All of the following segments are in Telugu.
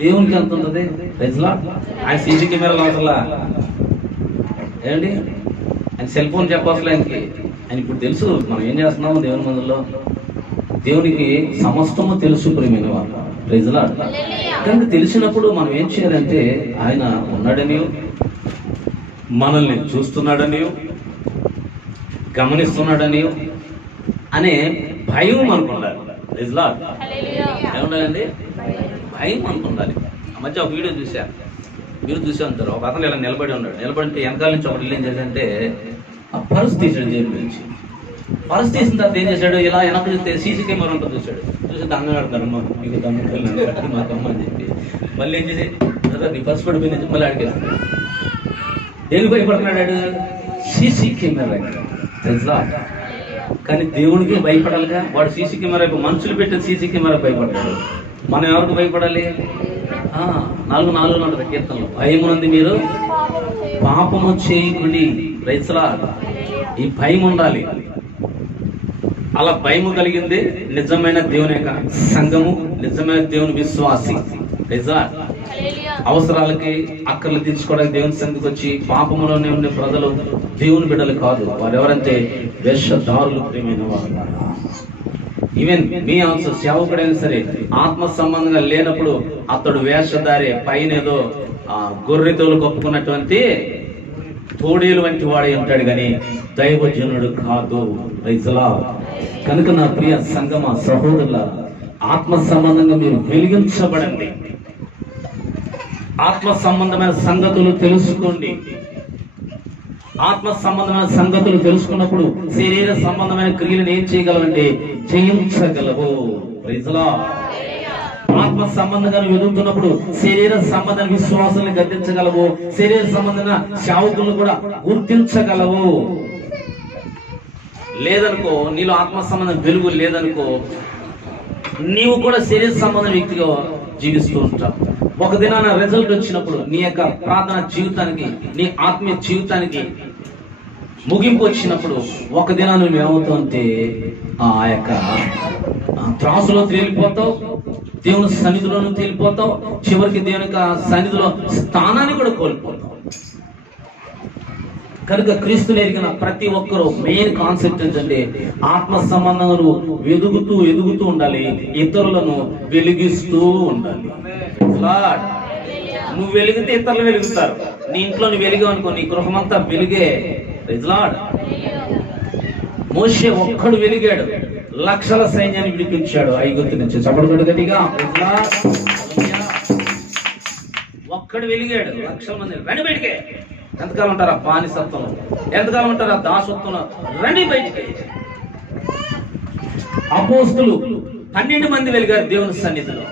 దేవునికి ఎంత ఉంటుంది? ఆయన సీసీ కెమెరాలు అవసరంలా ఏమండి, ఆయన సెల్ ఫోన్ చెప్పవసలే ఆయనకి. ఆయన ఇప్పుడు తెలుసు మనం ఏం చేస్తున్నాము దేవుని మందులో. దేవునికి సమస్తము తెలుసు ప్రియమైన వాళ్ళు. ప్రజలా కనుక తెలిసినప్పుడు మనం ఏం చేయాలంటే ఆయన ఉన్నాడని, మనల్ని చూస్తున్నాడని, గమనిస్తున్నాడని అనే భయం మనకు ఉండాలి. ప్రజలా ఏముండాలండి? భయం మనకు ఉండాలి. ఆ మధ్య ఒక వీడియో చూశాను, మీరు చూసే ఉంటారు. ఒక అతను ఇలా నిలబడి ఉన్నాడు. నిలబడితే వెనకాల నుంచి ఒకటి ఏం చేశాడంటే ఆ పర్స్ తీసాడు జేబు నుంచి. పర్స్ తీసిన తర్వాత ఏం చేశాడు, ఇలా వెనక చూస్తే సీసీ కెమెరా ఉంటుంది చూశాడు. చూసి దండం ఆడతారు, అమ్మ మీకు దండం మాకు అమ్మ అని చెప్పి మళ్ళీ ఏం చేసి నీ పర్స్ పడిపోయింది మళ్ళీ అడిగేస్తాడు. దేనికి భయపడుతున్నాడు? సీసీ కెమెరా తెలుసా. కానీ దేవుడికి భయపడాలిగా. వాడు సీసీ కెమెరా, మనుషులు పెట్టిన సీసీ కెమెరా భయపడ్డాడు. మనం ఎవరికి భయపడాలి? 4:4 ఉంటుంది కీర్తనలో, భయం ఉంది మీరు పాపము చేయకుడి. రైతులా ఈ భయం ఉండాలి. అలా భయము కలిగింది నిజమైన దేవుని యొక్క సంఘము, నిజమైన దేవుని విశ్వాసి. రైతులా అవసరాలకి అక్కర్లు తీర్చుకోవడానికి దేవుని సంఘకి వచ్చి పాపములోనే ఉండే ప్రజలు దేవుని బిడ్డలు కాదు. వారు ఎవరంటే వేషధారులు, ప్రియమైన వారు. ఈవెన్ మీ అవసరం సేవకుడైనా సరే ఆత్మ సంబంధంగా లేనప్పుడు అతడు వేషధారి, పైన ఏదో గొర్రెతోలు కప్పుకున్నటువంటి తోడేలు వంటి వాడే ఉంటాడు కానీ దైవజనుడు కాదు. రైతులా కనుక నా ప్రియ సంగమ సహోదరుల, ఆత్మ సంబంధంగా మీరు వెలిగించబడండి. ఆత్మ సంబంధమైన సంగతులు తెలుసుకోండి. ఆత్మ సంబంధమైన సంగతులు తెలుసుకున్నప్పుడు శరీర సంబంధమైన క్రియలను ఏం చేయగలవంటే జయించగలవు. రైతులా ఆత్మ సంబంధంగా ఎదుగుతున్నప్పుడు శరీర సంబంధ విశ్వాసాలను గద్దించగలవు. శరీర సంబంధమైన సేవకులను కూడా గుర్తించగలవు. లేదనుకో, నీలో ఆత్మ సంబంధం వెలుగు లేదనుకో, నీవు కూడా శరీర సంబంధ వ్యక్తిగా జీవిస్తూ ఉంటావు. ఒక దినాన రిజల్ట్ వచ్చినప్పుడు నీ యొక్క ప్రార్థన జీవితానికి, నీ ఆత్మీయ జీవితానికి ముగింపు వచ్చినప్పుడు ఒక దినాన నువ్వు ఏమవుతావు అంటే ఆ యొక్క త్రాసులో తేలిపోతావు, దేవుని సన్నిధిలోనూ తేలిపోతావు, చివరికి దేవుని యొక్క సన్నిధిలో స్థానాన్ని కూడా కోల్పోతావు. కనుక క్రీస్తుని ఎరిగిన ప్రతి ఒక్కరూ మెయిన్ కాన్సెప్ట్ ఏంటంటే ఆత్మ సంబంధంగా ఎదుగుతూ ఉండాలి, ఇతరులను వెలిగిస్తూ ఉండాలి. నువ్వు వెలిగితే ఇతరులు వెలుగుతారు. నీ ఇంట్లో నువ్వు వెలిగావు అనుకో, నీ గృహమంతా వెలిగే. మోషే ఒక్కడు వెలిగాడు, లక్షల సైన్యాన్ని విడిపించాడు ఐగుప్తు నుంచి. చప్పడు గట్టిగా. ఒక్కడు వెలిగాడు, లక్షల మంది రండి బయటికే. ఎంతకాలం ఉంటారా బానిసత్వంలో? ఎంతకాలం ఉంటారా దాసత్వంలో? రండి బయటికి. అపోస్తులు 12 మంది వెలిగారు దేవుని సన్నిధిలో.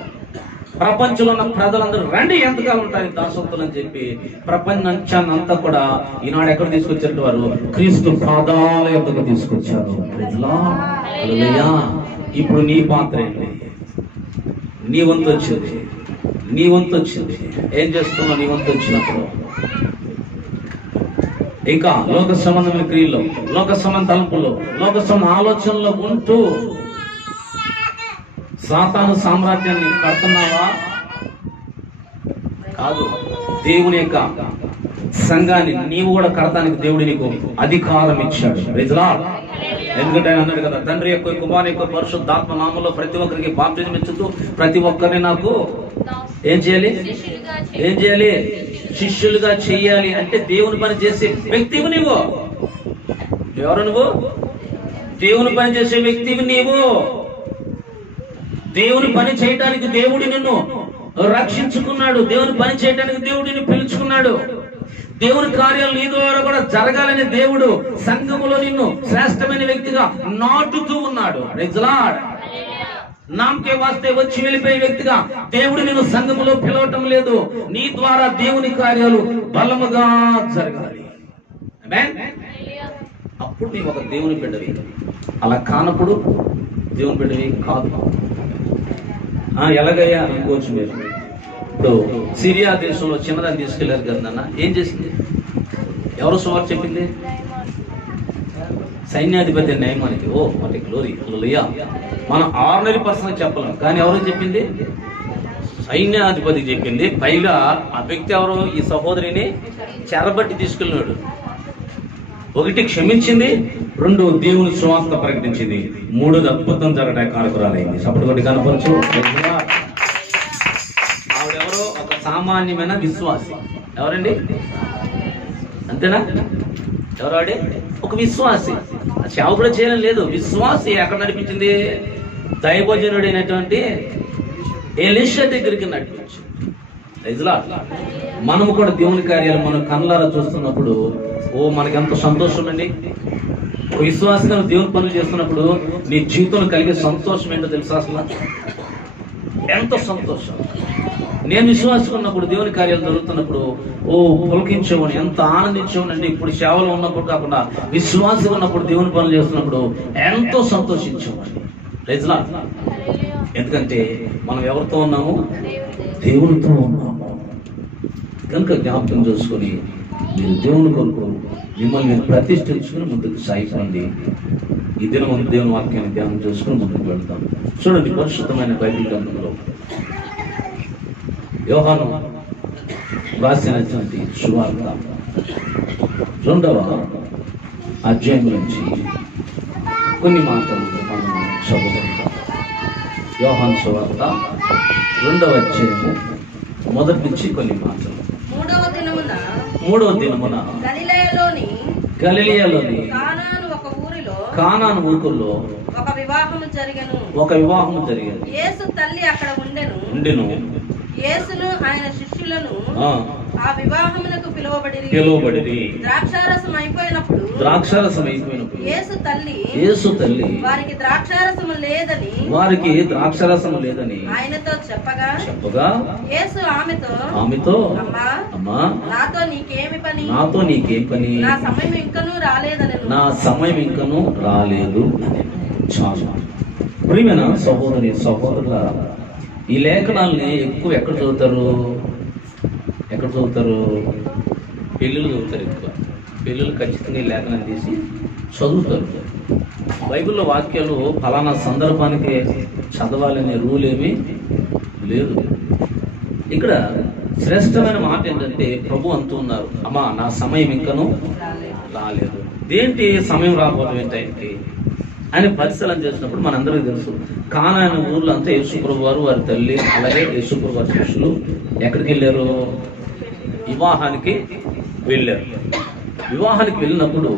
ప్రపంచంలో ఉన్న ప్రజలందరూ రండి, ఎంతకాలం ఉంటారు దాసత్వం అని చెప్పి ప్రపంచాన్ని అంతా కూడా ఈనాడు ఎక్కడ తీసుకొచ్చారు? వారు క్రీస్తు పాదాల యొద్దకు తీసుకొచ్చారు. ఇప్పుడు నీ పాత్ర ఏంటి? నీ వంతు వచ్చింది, నీ వంతు వచ్చింది. ఏం చేస్తున్నావు నీ వంతు వచ్చినప్పుడు? ఇంకా లోక సంబంధమైన క్రియల్లో, లోక సంబంధ తలంపుల్లో, లోక సంబంధ ఆలోచనలో ఉంటూ సాతాను సామ్రాజ్యాన్ని కడుతున్నావా? కాదు. దేవుని యొక్క సంఘాన్ని నీవు కూడా కడతానికి దేవుడు నీకు అధికారం ఇచ్చాడు. ఎందుకంటే ఆయన అన్నాడు కదా, తండ్రి యొక్క, కుమారుని యొక్క, పరిశుద్ధాత్మ నామములో ప్రతి ఒక్కరికి బాప్తిజం ఇచ్చుతూ ప్రతి ఒక్కరిని నాకు ఏం చేయాలి? ఏం చేయాలి? శిష్యులుగా చెయ్యాలి. అంటే దేవుని పని చేసే వ్యక్తివి నీవు. ఎవరు నువ్వు? దేవుని పని చేసే వ్యక్తివి నీవు. దేవుని పని చేయడానికి దేవుడి నిన్ను రక్షించుకున్నాడు. దేవుని పని చేయడానికి దేవుడిని పిలుచుకున్నాడు. దేవుని కార్యాలు నీ ద్వారా కూడా జరగాలని దేవుడు సంఘములో నిన్ను శ్రేష్టమైన వ్యక్తిగా నాటుతూ ఉన్నాడు. నామకే వాస్తే వచ్చి వెళ్ళిపోయే వ్యక్తిగా దేవుడు నిన్ను సంఘములో పిలవటం లేదు. నీ ద్వారా దేవుని కార్యాలు బలముగా జరగాలి. అప్పుడు నీ ఒక దేవుని బిడ్డవి. అలా కానప్పుడు దేవుని బిడ్డవి కాదు. ఎలాగయ్యా అనుకోవచ్చు మీరు. ఇప్పుడు సిరియా దేశంలో చిన్నదాన్ని తీసుకెళ్లారు కదా నాన్న, ఏం చేసింది? ఎవరు సువార్త చెప్పింది? సైన్యాధిపతి నయమానికి. ఓ వాటి గ్లోరీ. హల్లెలూయా. మనం ఆర్డినరీ పర్సన్ చెప్పలేం, కానీ ఎవరు చెప్పింది? సైన్యాధిపతి చెప్పింది. పైగా ఆ వ్యక్తి ఎవరు? ఈ సహోదరిని చెరబట్టి తీసుకెళ్ళినాడు. 1 క్షమించింది, 2 దేవుని సువార్త ప్రకటించింది, 3 అద్భుతం జరగడానికి కారకురాలైంది. సపోర్ట్ కనపరచు. ఆవిడెవరో ఒక సామాన్యమైన విశ్వాసి. ఎవరండి? అంతేనా? ఎవరాడే? ఒక విశ్వాసి. సేవ కూడా చేయడం లేదు, విశ్వాసి. ఎక్కడ నడిపించింది? దైవజనుడైనటువంటి ఎలీషా దగ్గరికి నడిపించింది. మనము కూడా దేవుని కార్యాలు మనం కళ్ళారా చూస్తున్నప్పుడు మనకెంత సంతోషం అండి. విశ్వాసంగా దేవుని పనులు చేస్తున్నప్పుడు నీ జీవితంలో కలిగే సంతోషం ఏంటో తెలుసా? అసలు ఎంత సంతోషం. నేను విశ్వాసం ఉన్నప్పుడు దేవుని కార్యాలు జరుగుతున్నప్పుడు పులకించేవాడిని, ఎంత ఆనందించేవాడిని. ఇప్పుడు సేవలో ఉన్నప్పుడు కాకుండా విశ్వాసం ఉన్నప్పుడు దేవుని పనులు చేస్తున్నప్పుడు ఎంతో సంతోషించేవాడిని. ఎందుకంటే మనం ఎవరితో ఉన్నాము? దేవునితో ఉన్నాము. కనుక జ్ఞాపకం చేసుకొని మీరు దేవుని కొరకు మిమ్మల్ని ప్రతిష్ఠించుకుని ముందుకు సాగిపోండి. ఈ దినం దేవుని వాక్యాన్ని ధ్యానం చేసుకుని ముందుకు వెళ్తాం. చూడండి, పరిశుద్ధమైన బైబిల్ గ్రంథంలో యోహాను రాసినటువంటి సువార్త 2వ అధ్యాయం నుంచి కొన్ని మాటలు మనం చదువుకుంటాం. యోహాను సువార్త 2వ అధ్యాయము మొదటి నుంచి కొన్ని మాటలు. 3వ దినమున గలిలయలోని కానాను ఊరులో ఒక వివాహము జరిగెను. యేసు తల్లి అక్కడ ఉండెను. యేసును ఆయన శిష్యులను ఆ వివాహమునకు పిలువబడిరి. ద్రాక్షారసం అయిపోయినప్పుడు యేసు తల్లి వారికి ద్రాక్షారసము లేదని ఆయనతో చెప్పగా యేసు ఆమెతో అమ్మా నాతో నీకేం పని? నా సమయం ఇంకనూ రాలేదు. చాలు. ప్రియమైన సహోదరులారా, ఈ లేఖనాలని ఎక్కువ ఎక్కడ చదువుతారు? పెళ్ళిళ్ళు చదువుతారు. ఎక్కువ పెళ్ళిళ్ళు ఖచ్చితంగా ఈ లేఖనాన్ని తీసి చదువుతారు. బైబిల్లో వాక్యాలు ఫలానా సందర్భానికి చదవాలనే రూల్ ఏమీ లేదు. ఇక్కడ శ్రేష్టమైన మాట ఏంటంటే ప్రభు అంటూ ఉన్నారు, అమ్మా నా సమయం ఇంకనూ రాలేదు. దేంటి సమయం రాకపోవడం ఏంటంటే అని పరిశీలన చేసినప్పుడు మనందరికీ తెలుసు, కానాను ఊర్లో అంతా యేసుప్రభు వారు, వారి తల్లి, అలాగే యేసుప్రభు వారి శిష్యులు ఎక్కడికి వెళ్ళారు? వివాహానికి వెళ్ళారు. వివాహానికి వెళ్ళినప్పుడు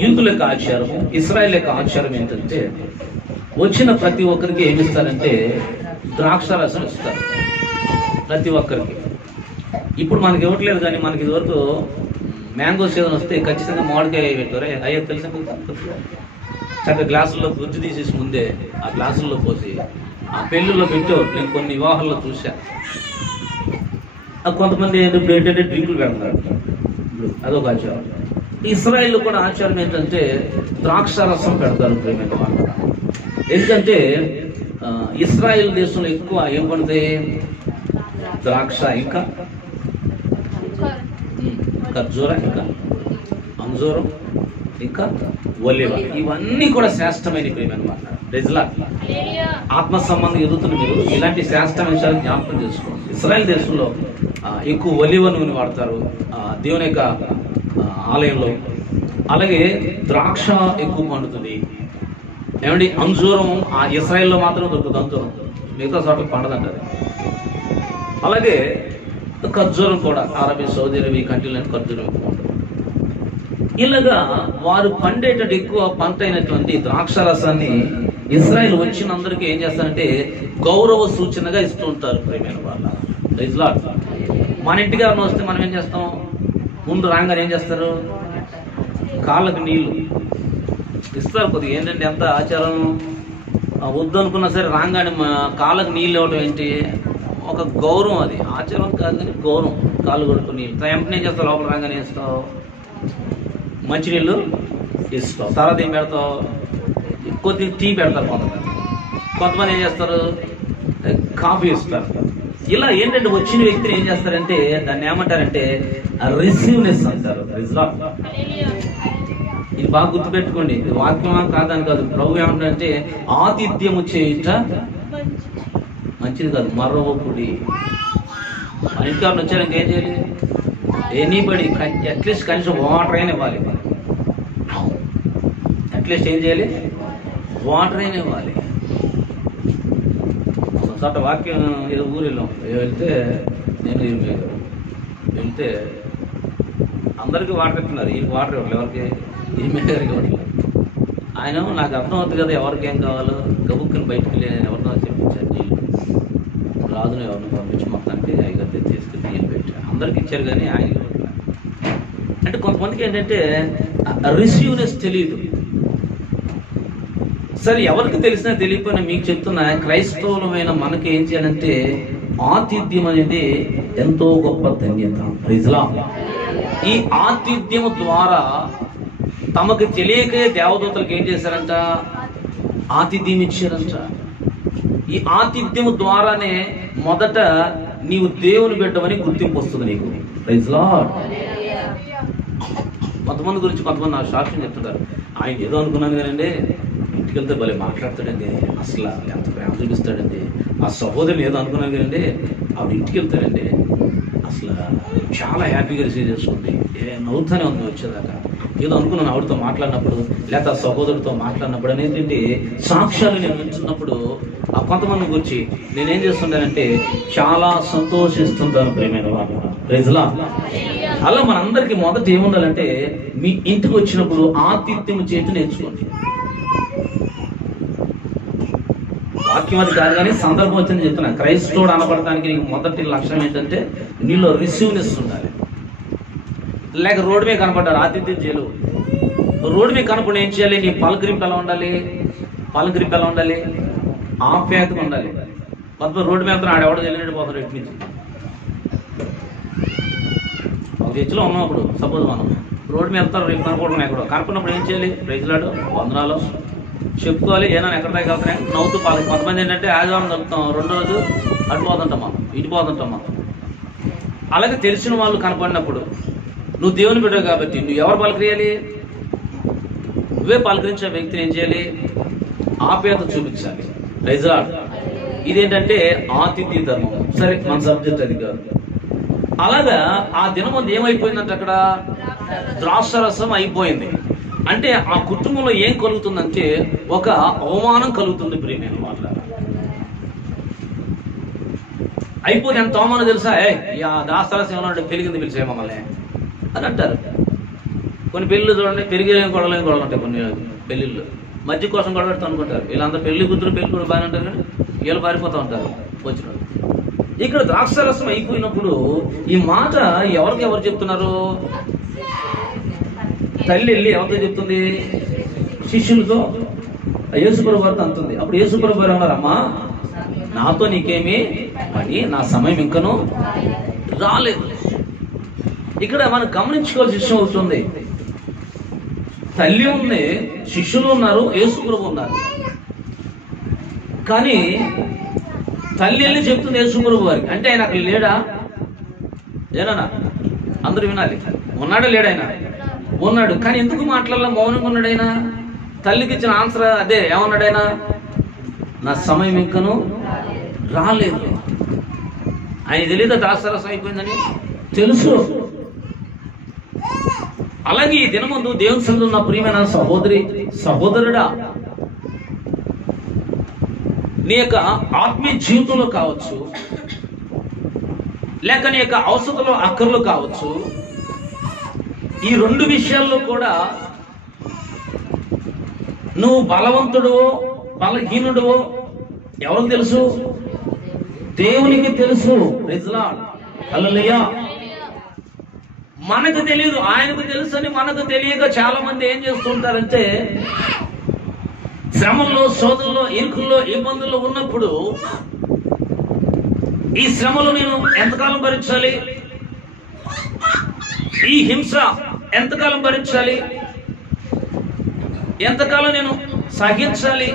యూదుల యొక్క ఆచారం, ఇశ్రాయేల్ యొక్క ఆచారం ఏంటంటే వచ్చిన ప్రతి ఒక్కరికి ఏమి ఇస్తారంటే ద్రాక్షారసం ఇస్తారు. ప్రతి ఒక్కరికి. ఇప్పుడు మనకి ఇవ్వట్లేదు, కానీ మనకి ఇదివరకు మ్యాంగో సీజన్ వస్తే ఖచ్చితంగా మామిడికాయ పెట్టారు. అయ్యో తెలిసిన చక్కగా గ్లాసుల్లో గుజ్జు తీసేసి ముందే ఆ గ్లాసుల్లో పోసి ఆ పెళ్ళిళ్ళలో పెట్టారు. నేను కొన్ని వివాహాల్లో చూసా. కొంతమంది ఏంటంటే డ్రింకులు పెడతారు. అదొక ఆచారం. ఇశ్రాయేల్ కూడా ఆచారం ఏంటంటే ద్రాక్షారసం పెడతారు. ప్రేమైన వాళ్ళు, ఎందుకంటే ఇశ్రాయేల్ దేశంలో ఎక్కువ ఏం పడితే ద్రాక్ష, ఇంకా ఖర్జూర, ఇంకా అంజూరం, ఇంకా ఒలివ, ఇవన్నీ కూడా శ్రేష్టమైన ప్రేమైన మాట. ఆత్మ సంబంధం ఎదుగుతున్న మీరు ఇలాంటి శ్రేష్టమైన విషయాలు జ్ఞాపకం చేసుకోండి. ఇశ్రాయేల్ దేశంలో ఎక్కువ ఒలివ నూనె వాడతారు దేవుని యొక్క ఆలయంలో. అలాగే ద్రాక్ష ఎక్కువ పండుతుంది. ఏమండి, అంజూరం ఆ ఇశ్రాయేల్లో మాత్రం దొరుకుతుంది. అంజూరం మిగతా చోట్ల పండదంటారు. అలాగే ఖర్జూరం కూడా అరబీ, సౌదీ అరేబియా కంట్రీలో ఖర్జూరం ఎక్కువ ఉంటుంది. ఇలాగా వారు పండేటట్టు ఎక్కువ పంట అయినటువంటి ద్రాక్షారసాన్ని ఇశ్రాయేల్ వచ్చిన అందరికీ ఏం చేస్తారంటే గౌరవ సూచనగా ఇస్తూ ఉంటారు. ప్రియమైన వాళ్ళ, మన ఇంటికి ఎవరిని వస్తే మనం ఏం చేస్తాం? ముందు రాగానే ఏం చేస్తారు? కాళ్ళకు నీళ్లు ఇస్తారు. కొద్దిగా ఏంటంటే ఎంత ఆచారం వద్దు అనుకున్నా సరే రాగానే కాళ్ళకు నీళ్ళు ఇవ్వడం ఏంటి? ఒక గౌరవం. అది ఆచారం కాదు కానీ గౌరవం. కాళ్ళు కొడుకు నీళ్ళు వెంటనే ఏం చేస్తావు? లోపల రాగానే వేస్తావు, మంచినీళ్ళు ఇస్తావు. తర్వాత ఏం పెడతావు? కొద్దిగా టీ పెడతారు. కొంతమంది ఏం చేస్తారు? కాఫీ ఇస్తారు. ఇలా ఏంటంటే వచ్చిన వ్యక్తిని ఏం చేస్తారంటే దాన్ని ఏమంటారంటే రిసీవ్నెస్ అంటారు. ఇది బాగా గుర్తుపెట్టుకోండి. ఇది వాక్యమా కాదని కాదు. ప్రభు ఏమంటారంటే ఆతిథ్యము చేయుట మంచిది కాదు. మరొకటి మన ఇంటికి ఎవరిని వచ్చారు ఇంకేం చేయాలి? ఎనీబడి అట్లీస్ట్ కనీసం వాటర్ అయినా ఇవ్వాలి. అట్లీస్ట్ ఏం చేయాలి? వాటర్ అయినా ఇవ్వాలి. చోట వాక్యం ఏదో ఊరు వెళ్తే నేను వెళ్తే అందరికీ వాటర్ ఇస్తున్నారు. ఈ వాటర్ ఇవ్వట్లేదు. ఎవరికి? ఇరిమే గారికి ఇవ్వట్లేదు. ఆయన నాకు అర్థం అవుతుంది కదా ఎవరికి ఏం కావాలో. గబుక్కుని బయటకు వెళ్ళి నేను ఎవరినో చెప్పించాను. నీళ్ళు రాజును ఎవరిని పంపించి మొత్తానికి అయ్యగారు తీసుకెళ్ళి నీళ్ళు పెట్టాను. అందరికి ఇచ్చారు కానీ ఆయన ఇవ్వట్లేదు. అంటే కొంతమందికి ఏంటంటే రిసీవ్నెస్ తెలియదు. సరే, ఎవరికి తెలిసినా తెలియకపోయినా మీకు చెప్తున్నా, క్రైస్తవులమైన మనకి ఏం చేయాలంటే ఆతిథ్యం అనేది ఎంతో గొప్ప ధన్యత. ప్రైజ్లా. ఈ ఆతిథ్యం ద్వారా తమకు తెలియకే దేవదూతలకు ఏం చేశారంట? ఆతిథ్యం ఇచ్చారంట. ఈ ఆతిథ్యం ద్వారానే మొదట నీవు దేవుని బిడ్డవని గుర్తింపు వస్తుంది నీకు. ప్రైజ్లా. కొంతమంది గురించి కొంతమంది నాకు సాక్ష్యం చెప్తుంటారు. ఆయన ఏదో అనుకున్నాను కానండి, ఇంటికి వెళ్తే భలే మాట్లాడతాడండి, అసలు ఎంత ప్రేమ చూపిస్తాడండి. ఆ సహోదరుని ఏదో అనుకున్నాను కానండి, ఆవిడ ఇంటికి వెళ్తాడండి, అసలు చాలా హ్యాపీగా రిసీవ్ చేసుకుంది, నవ్వుతానే ఉంది వచ్చేదాకా. ఏదో అనుకున్నాను ఆవిడతో మాట్లాడినప్పుడు, లేకపోతే ఆ సహోదరుడితో మాట్లాడినప్పుడు అనేది సాక్ష్యాలు నేను వింటున్నప్పుడు ఆ కొంతమంది గురించి నేనేం చేస్తుంటానంటే చాలా సంతోషిస్తుంటాను. ప్రేమైన వాళ్ళు ప్రైజ్లా. అలా మనందరికీ మొదట ఏముండాలంటే మీ ఇంటికి వచ్చినప్పుడు ఆతిథ్యం చేతి నేర్చుకోండి. వాక్యం అది కాదు కానీ సందర్భం వచ్చింది చెప్తున్నా. క్రైస్తవుడు అనబడటానికి నీకు మొదటి లక్ష్యం ఏంటంటే నీలో రిసీవ్నెస్ ఉండాలి. లేక రోడ్డు మీద కనపడ్డారు ఆతిథ్యం చేయలు. రోడ్డు మీద కనపడి ఏం చేయాలి? నీ పలకరింపు ఎలా ఉండాలి? పలకరింపు ఎలా ఉండాలి? ఆప్యాయతగా ఉండాలి. మొత్తం రోడ్డు మీద వెళ్తున్నా ఆడెవడో వెళ్ళినట్టు పోతాడు ఎటు నుంచి. ఒక చర్చిలో ఉన్నాం అప్పుడు, సపోజ్ మనం రోడ్డు మీద వెళ్తారు, రేపు కనుకోవడం ఎక్కడో కనుక్కున్నప్పుడు ఏం చేయాలి? ప్రైజ్లాడు, వందనాలు చెప్పుకోవాలి. ఏమైనా ఎక్కడ దాకా వెళ్తున్నాయి నవ్వుతూ పాలకి. కొంతమంది ఏంటంటే ఆదివారం కలుపుతాం, రెండో రోజు అటు పోతుంటాం మనం, ఇటు పోతుంటాం మనం. అలాగే తెలిసిన వాళ్ళు కనపడినప్పుడు నువ్వు దేవుని బిడ్డవు కాబట్టి నువ్వు ఎవరు పలకరియాలి? నువ్వే పలకరించే వ్యక్తిని ఏం చేయాలి? ఆప్యాయత చూపించాలి. ప్రైజ్లాడ్. ఇదేంటంటే ఆతిథ్య ధర్మం. సరే, మన సబ్జెక్ట్ అది కాదు. అలాగా ఆ దినమంది ఏమైపోయిందంటే అక్కడ ద్రాక్షరసం అయిపోయింది. అంటే ఆ కుటుంబంలో ఏం కలుగుతుందంటే ఒక అవమానం కలుగుతుంది. ప్రియమైన వాళ్ళ అయిపోతే ఎంత అవమానం తెలుసా? ద్రాక్షరసం ఏమన్నా పెరిగింది పిలిచే మమ్మల్ని అని అంటారు. కొన్ని పెళ్ళిళ్ళు చూడండి, పెరిగేం గొడవలేని గొడవలు ఉంటాయి. కొన్ని పెళ్ళిళ్ళు మధ్య కోసం గొడవ పెడతా అనుకుంటారు. వీళ్ళంతా పెళ్లి కూతురు పెళ్లి కూడా బాగానే ఉంటారు కానీ వీళ్ళు పారిపోతూ ఉంటారు వచ్చిన. ఇక్కడ ద్రాక్షరసం అయిపోయినప్పుడు ఈ మాట ఎవరికి ఎవరు చెప్తున్నారు? తల్లి వెళ్ళి ఎవరితో చెప్తుంది? శిష్యులతో. యేసుప్రభు వారితో అంటుంది. అప్పుడు యేసుప్రభు వారు అన్నారు, అమ్మా నాతో నీకేమి పని, నా సమయం ఇంకనూ రాలేదు. ఇక్కడ మనం గమనించుకోవాల్సిన విషయం అవుతుంది. తల్లి ఉంది, శిష్యులు ఉన్నారు, యేసుప్రభు ఉన్నారు. కానీ తల్లి వెళ్ళి చెప్తుంది యేసుప్రభు వారికి. అంటే ఆయన అక్కడ లేడా? ఏనా? అందరూ వినాలి. ఉన్నాడా లేడా? ఆయన ఉన్నాడు. కానీ ఎందుకు మాట్లాడాల? మౌనంగా ఉన్నాడు ఆయన. తల్లికి ఇచ్చిన ఆన్సర్ అదే. ఏమన్నాడు ఆయన? నా సమయం ఇంకనూ రాలేదు. ఆయన తెలియదా ద్రాక్షరసం అయిపోయిందని? తెలుసు. అలాగే ఈ దినమందు దేవుని సన్నిధిలో ఉన్న ప్రియమైన సహోదరి సహోదరుడా, నీ యొక్క ఆత్మీయ జీవితంలో కావచ్చు, లేక నీ యొక్క అవసరంలో అక్కర్లు కావచ్చు, ఈ రెండు విషయాల్లో కూడా నువ్వు బలవంతుడువో బలహీనుడువో ఎవరికి తెలుసు? దేవునికి తెలుసు. హల్లెలూయా. మనకు తెలియదు, ఆయనకు తెలుసు అని మనకు తెలియక చాలా మంది ఏం చేస్తుంటారంటే శ్రమల్లో, శోధనలో, ఇరుకుల్లో, ఇబ్బందుల్లో ఉన్నప్పుడు ఈ శ్రమలు నేను ఎంతకాలం భరించాలి? ఈ హింస ఎంతకాలం భరించాలి? ఎంతకాలం నేను సహించాలి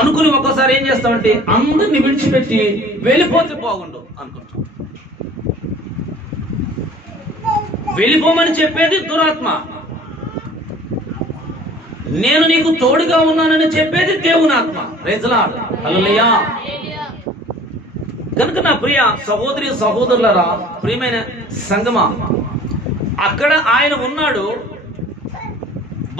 అనుకుని ఒక్కసారి ఏం చేస్తామంటే అందరిని విడిచిపెట్టి వెళ్ళిపోతే బాగుండు అనుకుంటాం. వెళ్ళిపోమని చెప్పేది దురాత్మ. నేను నీకు తోడుగా ఉన్నానని చెప్పేది దేవుని ఆత్మ. Praise Lord. హల్లెలూయా. కనుక నా ప్రియ సహోదరి సహోదరులరా, ప్రియమైన సంగమా, అక్కడ ఆయన ఉన్నాడు.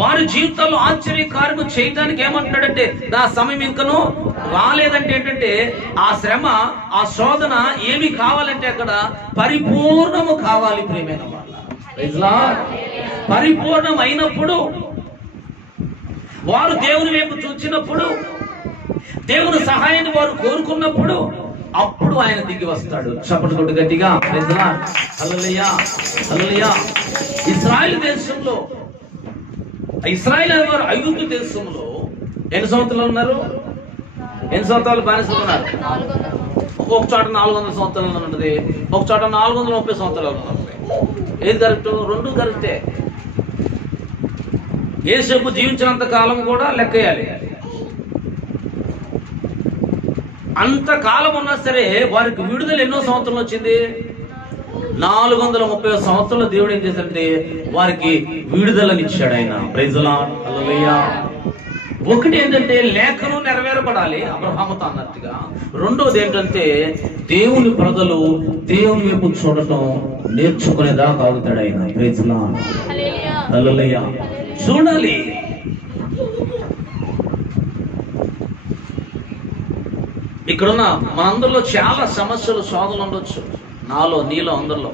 వారి జీవితాల్లో ఆశ్చర్యకార్యము చేయడానికి ఏమంటున్నాడంటే, నా సమయం ఇంకను రాలేదంటే ఏంటంటే, ఆ శ్రమ, ఆ శోధన ఏమి కావాలంటే అక్కడ పరిపూర్ణము కావాలి. ప్రియమైన వాళ్ళ, పరిపూర్ణం అయినప్పుడు, వారు దేవుని వైపు చూచినప్పుడు, దేవుని సహాయాన్ని వారు కోరుకున్నప్పుడు, అప్పుడు ఆయన దిగి వస్తాడు. చప్పటి కొట్టు గట్టిగా. హల్లెలూయా, హల్లెలూయా. ఇశ్రాయేలు దేశంలో, ఇశ్రాయేలు వారు ఐగుప్తు దేశంలో ఎన్ని సంవత్సరాలు ఉన్నారు? ఎన్ని సంవత్సరాలు బానిసలు ఉన్నారు? ఒక చోట 400 సంవత్సరాలు ఉంటుంది, ఒక చోట 430 సంవత్సరాలు ఉంటుంది. ఏది కరెక్ట్? రెండు కరెక్టే. యేసు జీవించినంత కాలం కూడా లెక్కేయాలి. అంత కాలం ఉన్నా సరే వారికి విడుదల ఎన్నో సంవత్సరాలు వచ్చింది? 430 సంవత్సరాలు దేవుడు ఏం చేశాడంటే వారికి విడుదలనిచ్చాడు ఆయన. ప్రైజ్ ది లార్డ్, హల్లెలూయా. ఒకటి ఏంటంటే లేఖనం నెరవేరబడాలి అబ్రహాముతో అన్నట్టుగా. రెండోది ఏంటంటే దేవుని ప్రజలు దేవుని వైపు చూడటం నేర్చుకునేదాకా ఆగుతాడు ఆయన. ప్రైజ్ ది లార్డ్, హల్లెలూయా. చూడాలి. ఇక్కడున్న మనందరిలో చాలా సమస్యలు, శోధనలు ఉండొచ్చు. నాలో, నీలో, అందరిలో.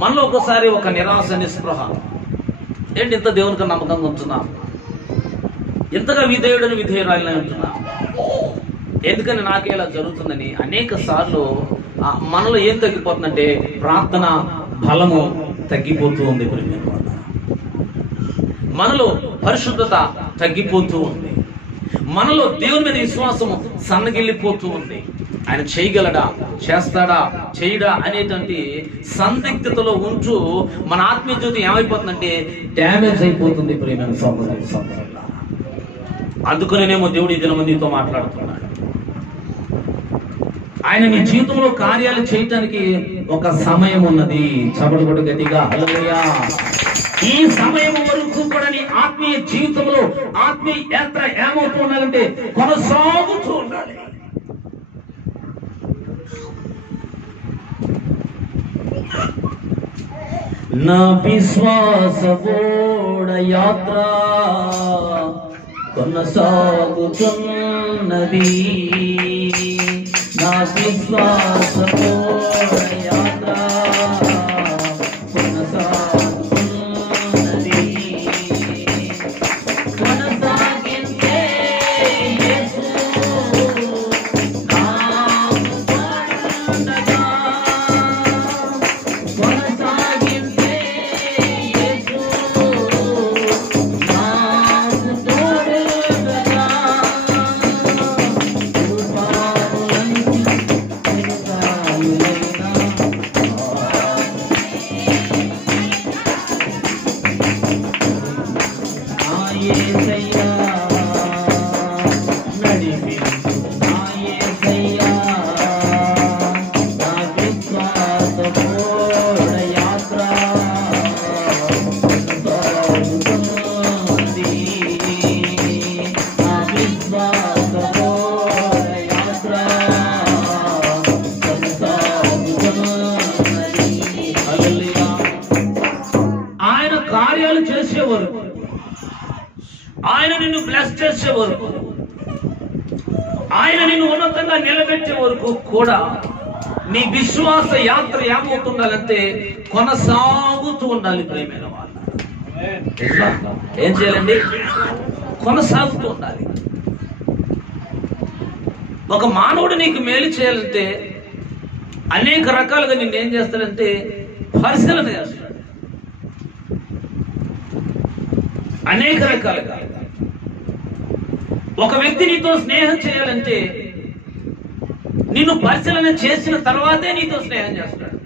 మనలో ఒకసారి ఒక నిరాశ, నిస్పృహ. ఏంటి ఇంత దేవునికి నమ్మకంగా ఉంటున్నా, ఇంతగా విధేయుడని విధేయురాలని ఉంటున్నా, ఎందుకని నాకే ఇలా జరుగుతుందని అనేక సార్లు మనలో ఏం తగ్గిపోతుందంటే ప్రార్థన బలము తగ్గిపోతూ ఉంది. మనలో పరిశుద్ధత తగ్గిపోతూ ఉంది. మనలో దేవుని మీద విశ్వాసము సన్నగిల్లిపోతూ ఉంది. ఆయన చేయగలడా, చేస్తాడా, చేయడా అనేటువంటి సందిగ్ధతలో ఉంటూ మన ఆత్మీయ జ్యోతి ఏమైపోతుందంటే డ్యామేజ్ అయిపోతుంది. ప్రియమైన సహోదరులు, సహోదరులారా, అందుకనేమో దేవుడు ఈ దినం నీతో మాట్లాడుతున్నాడు. ఆయన నీ జీవితంలో కార్యాలు చేయటానికి ఒక సమయం ఉన్నది. చప్పటి కొట్టు గట్టిగా, హల్లెలూయా. ఈ సమయం వరకు కూడా నీ ఆత్మీయ జీవితంలో ఆత్మీయ యాత్ర ఏమవుతూ ఉండాలంటే కొనసాగుతూ ఉండాలి. నా విశ్వాస ఓడ యాత్ర కొనసాగుతున్నది. నా విశ్వాస ఓడ యాత్ర ఆయన నిన్ను బ్లెస్ చేసే వరకు, ఆయన నిన్ను ఉన్నతంగా నిలబెట్టే వరకు కూడా నీ విశ్వాస యాత్ర ఏమవుతుండాలంటే కొనసాగుతూ ఉండాలి. ప్రియమైన వాళ్ళు ఏం చేయాలండి? కొనసాగుతూ ఉండాలి. ఒక మానవుడు నీకు మేలు చేయాలంటే అనేక రకాలుగా నిన్నేం చేస్తాడంటే పరిశీలన చేస్తాడు. అనేక రకాలుగా ఒక వ్యక్తి నీతో స్నేహం చేయాలంటే నిన్ను పరిశీలన చేసిన తర్వాతే నీతో స్నేహం చేస్తాడు.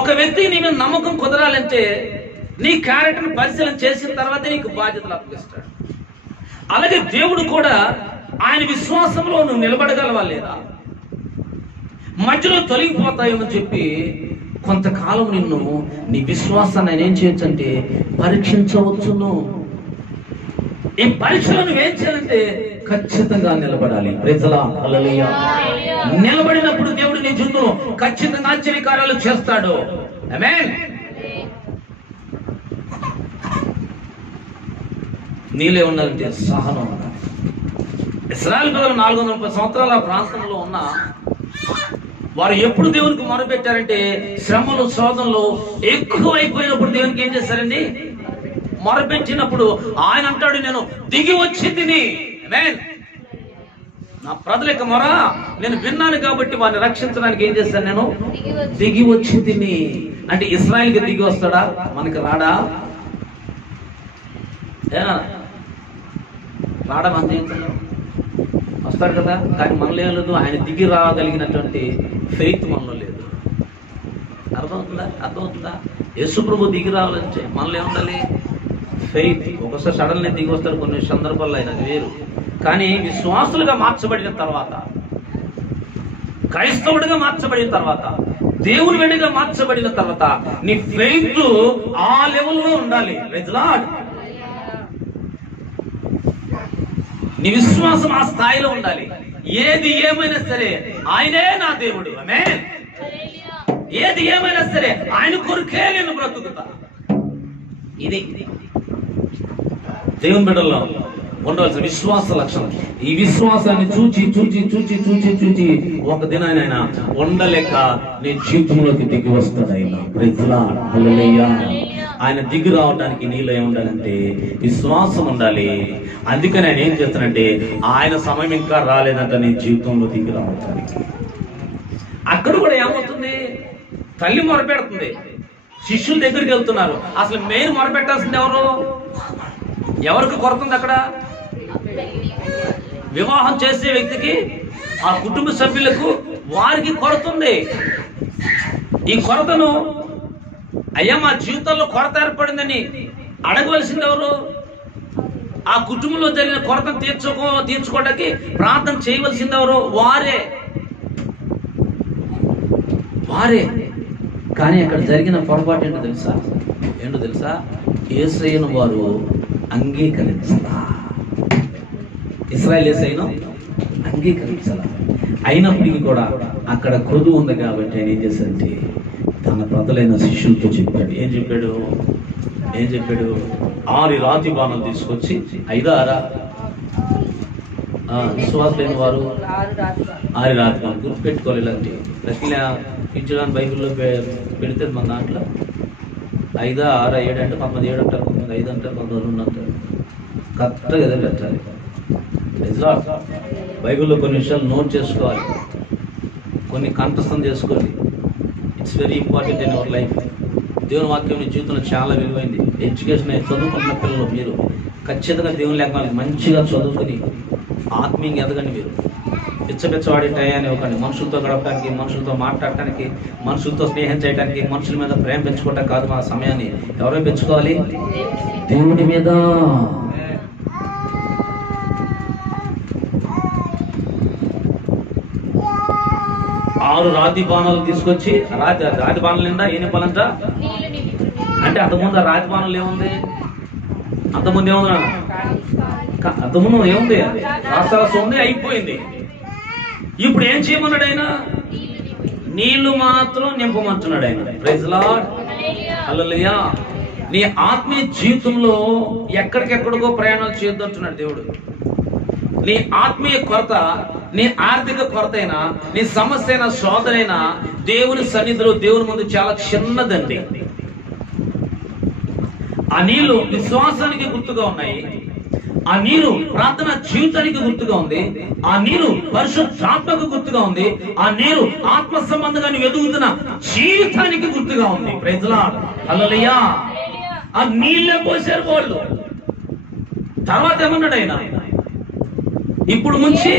ఒక వ్యక్తికి నీ మీద నమ్మకం కుదరాలంటే నీ క్యారెక్టర్ పరిశీలన చేసిన తర్వాతే నీకు బాధ్యతలు అప్పగిస్తాడు. అలాగే దేవుడు కూడా ఆయన విశ్వాసంలో నువ్వు నిలబడగలవా లేదా, మధ్యలో తొలగిపోతాయేమని చెప్పి కొంతకాలం నిన్ను నీ విశ్వాసాన్ని ఆయన ఏం చేయొచ్చు అంటే పరీక్షించవచ్చును. ఈ పరీక్షలో నువ్వేం చేయాలంటే ఖచ్చితంగా నిలబడాలి. ప్రజలా హల్లెలూయా. నిలబడినప్పుడు దేవుడు నీ జీవితంలో ఖచ్చితంగా ఆశ్చర్యకార్యాలు చేస్తాడు. ఆమేన్. నీలే ఉండాలంటే సహనం ఉండాలి. ఇశ్రాయేలు ప్రజలు 430 సంవత్సరాల ప్రాంతంలో ఉన్న వారు ఎప్పుడు దేవునికి మొరపెట్టారంటే శ్రమలు శోధనలు ఎక్కువైపోయినప్పుడు దేవునికి ఏం చేశారండి? మొరపెట్టినప్పుడు ఆయన అంటాడు, నేను దిగి వచ్చి తిని నా ప్రజల యొక్క మొర నేను విన్నాను కాబట్టి వారిని రక్షించడానికి ఏం చేశాను? నేను దిగి వచ్చి తిని. అంటే ఇశ్రాయేలుకి దిగి వస్తాడా? మనకి రాడా? రాడా? మన జీవితంలో వస్తాడు కదా. కానీ మనలో ఏం లేదు, ఆయన దిగి రాగలిగినటువంటి ఫెయిత్ మనలో లేదు. అర్థమవుతుందా? యేసు ప్రభు దిగి రావాలంటే మనలో ఏముండాలి? ఫెయిత్. ఒకసారి సడన్లీ దిగి వస్తాడు కొన్ని సందర్భాల్లో, ఆయన వేరు. కానీ విశ్వాసులుగా మార్చబడిన తర్వాత, క్రైస్తవుడిగా మార్చబడిన తర్వాత, దేవుని వెండిగా మార్చబడిన తర్వాత నీ ఫెయిత్ ఆ లెవెల్లో ఉండాలి. Praise Lord. నీ విశ్వాసం ఆ స్థాయిలో ఉండాలి. ఏది ఏమైనా సరే ఆయనే నా దేవుడు. ఆమేన్. ఏది ఏమైనా సరే ఆయన కొరకే నేను బ్రతుకుతా. ఇది దేవుని బిడ్డల్లో ఉండవలసిన విశ్వాస లక్షణం. ఈ విశ్వాసాన్ని చూచి చూచి చూచి చూచి చూచి ఒక దినాన్ని ఆయన ఉండలేక నీ జీవితంలోకి దిగి వస్తాడు ఆయన. Praise Lord. హల్లెలూయా. ఆయన దిగి రావడానికి నీలో ఏముండాలంటే విశ్వాసం ఉండాలి. అందుకని ఆయన ఏం చేస్తానంటే ఆయన సమయం ఇంకా రాలేదంట నీ జీవితంలో దిగి రావడానికి. అక్కడ కూడా ఏమవుతుంది? తల్లి మొరపెడుతుంది, శిష్యుల దగ్గరికి వెళ్తున్నారు. అసలు మెయిన్ మొరపెట్టాల్సింది ఎవరు? ఎవరికి కొరత ఉంది అక్కడ? వివాహం చేసే వ్యక్తికి, ఆ కుటుంబ సభ్యులకు, వారికి కొరత ఉంది. ఈ కొరతను అయ్యా మా జీవితంలో కొరత ఏర్పడిందని అడగవలసింది ఎవరు? ఆ కుటుంబంలో జరిగిన కొరతను తీర్చుకోవడానికి ప్రార్థన చేయవలసింది ఎవరు? వారే. కానీ అక్కడ జరిగిన పొరపాటు ఏంటో తెలుసా? యేసయ్యను వారు అంగీకరించాలా? ఇశ్రాయేలు యేసయ్యను అంగీకరించాలా? అయినప్పటికీ కూడా అక్కడ కొదువు ఉంది కాబట్టి ఆయన ఏం చేశారంటే తన ప్రజలైన శిష్యులతో చెప్పాడు. ఏం చెప్పాడు? 6 రాతి బాణాలు తీసుకొచ్చి 5 6 విశ్వాసులైన వారు 6 రాతి బాణాలు గుర్తుపెట్టుకోవాలి. ఇలాంటి ప్రశ్న ఇచ్చడానికి బైబిల్లో పెడితే మన దాంట్లో 5 6 7 అంటే 7 అంటారు, 5 అంటారు, 2 అంటారు. కరెక్ట్గా ఎదురు పెట్టాలి. బైబిల్లో కొన్ని విషయాలు నోట్ చేసుకోవాలి, కొన్ని కంఠస్థం చేసుకోవాలి. It's very important in our life. దేవుని వాక్యం మీ జీవితంలో చాలా విలువైంది. ఎడ్యుకేషన్ చదువుకున్న పిల్లలు మీరు ఖచ్చితంగా దేవుని లేఖనాలు మంచిగా చదువుకుని ఆత్మీయంగా ఎదగండి. మీరు పిచ్చవాడి టయాన్ని ఇవ్వకండి. మనుషులతో గడపడానికి, మనుషులతో మాట్లాడటానికి, మనుషులతో స్నేహం చేయడానికి, మనుషుల మీద ప్రేమ పెంచుకోవటం కాదు. మా సమయాన్ని ఎవరో పెంచుకోవాలి? దేవుడి మీద. ఆరు రాతి బాణాలు తీసుకొచ్చి, రాతి బాణాలు నిండా ఏ నింపాలంట అంటే అంతకుముందు రాతి బాణాలు ఏముంది? అంతకుముందు ఏముంది? అంతకుముందు ఏముంది? రాష్ట్రాలు ఉంది, అయిపోయింది. ఇప్పుడు ఏం చేయమన్నాడు ఆయన? నీళ్లు మాత్రం నింపమంటున్నాడు ఆయన. Praise Lord. హల్లెలూయా. నీ ఆత్మీయ జీవితంలో ఎక్కడికెక్కడికో ప్రయాణాలు చేయొద్దంటున్నాడు దేవుడు. నీ ఆత్మీయ కొరత, నీ ఆర్థిక కొరత అయినా, నీ సమస్య అయినా, శోధనైనా దేవుని సన్నిధిలో, దేవుని ముందు చాలా చిన్నదండి. ఆ నీళ్లు విశ్వాసానికి గుర్తుగా ఉన్నాయి. ఆ నీరు ప్రార్థన జీవితానికి గుర్తుగా ఉంది. ఆ నీరు పరిశుద్ధాత్మకు గుర్తుగా ఉంది. ఆ నీరు ఆత్మ సంబంధంగా ఎదుగుతున్న జీవితానికి గుర్తుగా ఉంది. Praise Lord. హల్లెలూయా. ఆ నీళ్ళే పోసారు వాళ్ళు. తర్వాత ఏమన్నాడు ఆయన? ఇప్పుడు ముంచి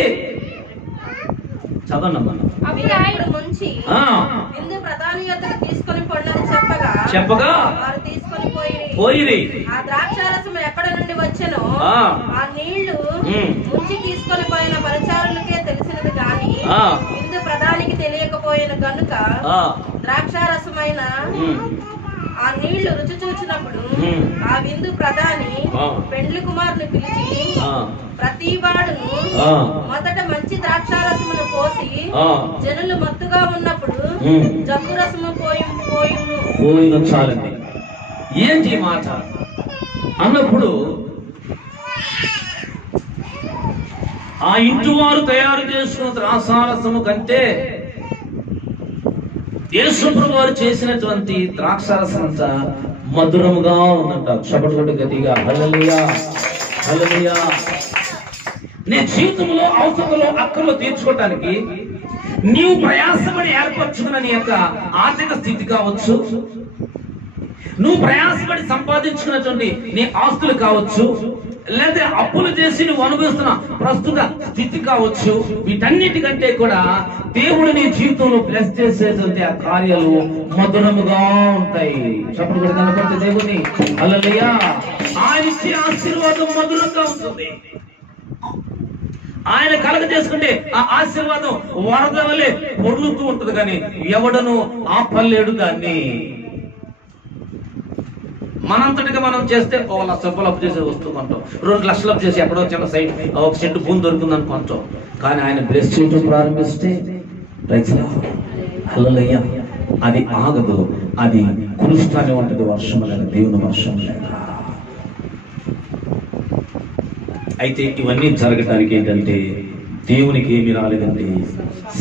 చదవనమ్మా. చెప్పగా పోయిరి. ఆ ద్రాక్షారసం ఎక్కడ నుండి వచ్చెనో ఆ నీళ్లు ముంచి తీసుకొని పోయిన పరిచారులకే తెలిసినది గాని విందు ప్రధానికి తెలియకపోయిన గనుక ద్రాక్షారసమైన ఆ నీళ్లు రుచి చూచినప్పుడు ఆ విందు ప్రధాని పెండ్లి కుమారుని పిలిచి ప్రతి వాడును మొదట మంచి ద్రాక్షారసమును పోసి జనులు మత్తుగా ఉన్నప్పుడు జగ్గు రసము పోయి చాలండి. ఏంటి మాట అన్నప్పుడు ఆ ఇంటి వారు తయారు చేసుకున్న ద్రాక్షారసము కంటే యేసుప్రభు వారు చేసినటువంటి ద్రాక్షారసం అంతా మధురముగా ఉందంట. చప్పట్లు గట్టిగా హల్లెలూయా హల్లెలూయా. నీ జీవితంలో అవసరంలో అక్కర్లో తీర్చుకోవటానికి నీవు ప్రయాసపడి ఏర్పరచుకున్న నీ యొక్క ఆర్థిక స్థితి కావచ్చు, నువ్వు ప్రయాసపడి సంపాదించుకున్నటువంటి నీ ఆస్తులు కావచ్చు, లేదా అప్పులు చేసి నువ్వు అనుభవిస్తున్న ప్రస్తుత స్థితి కావచ్చు, వీటన్నిటికంటే కూడా దేవుడు నీ జీవితంలో బ్లెస్ చేసేటువంటి ఆ కార్యాలు మధురముగా ఉంటాయి. చప్పుడు కూడా కనపడితే దేవుని హల్లెలూయా. ఆయన ఇచ్చే ఆశీర్వాదం మధురంగా ఉంటుంది. ఆయన కలగ చేసుకుంటే ఆ ఆశీర్వాదం వరద వలె పొర్లుతూ ఉంటుంది, కానీ ఎవడను ఆపలేడు దాన్ని. మనంతటిగా మనం చేస్తే 1 లక్ష రూపాయలు అప్పు చేసి వస్తూ కొంటాం, 2 లక్షలు అప్పు చేసి ఎక్కడో చిన్న సైడ్ ఒక సెంటు భూమి దొరుకుతుంది అనుకుంటాం. కానీ ఆయన బ్లెస్ చేయడం ప్రారంభిస్తే హల్లెలూయా అది ఆగదు, అది కురుస్తానే ఉంటుంది. వర్షం లేక దేవుని వర్షం లేక. అయితే ఇవన్నీ జరగటానికి ఏంటంటే దేవునికి ఏమి రాలేదండి,